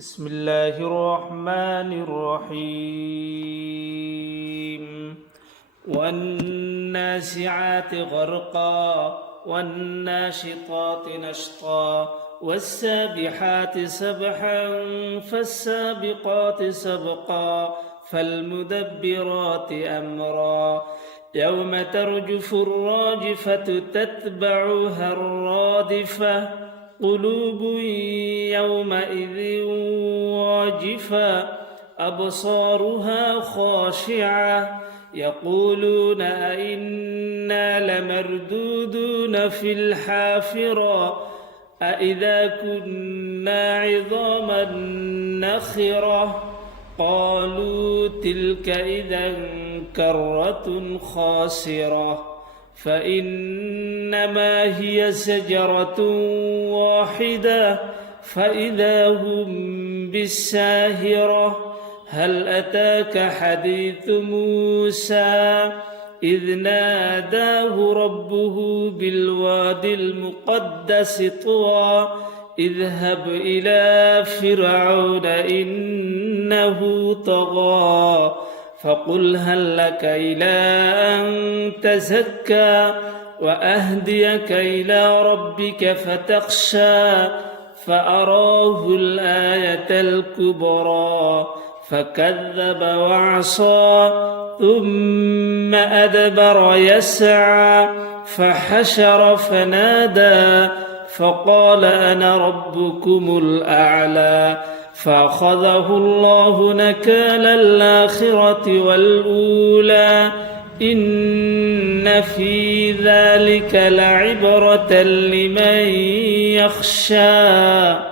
بسم الله الرحمن الرحيم والنازعات غرقا والناشطات نشطا والسابحات سبحا فالسابقات سبقا فالمدبرات أمرا يوم ترجف الراجفة تتبعها الرادفة قلوب يومئذ واجفة أبصارها خاشعة يقولون أئنا لمردودون في الحافرة أئذا كنا عظاما نخرة قالوا تلك إذا كرة خاسرة فإنما هي زجرة واحدة فإذا هم بالساهرة هل أتاك حديث موسى إذ ناداه ربه بالواد المقدس طوى اذهب إلى فرعون إنه طغى فقل هل لك إلى أن تزكى وأهديك إلى ربك فتخشى فأراه الآية الكبرى فكذب وعصى ثم أدبر يسعى فحشر فنادى فقال أنا ربكم الأعلى فأخذه الله نكال الآخرة والأولى إن في ذلك لعبرة لمن يخشى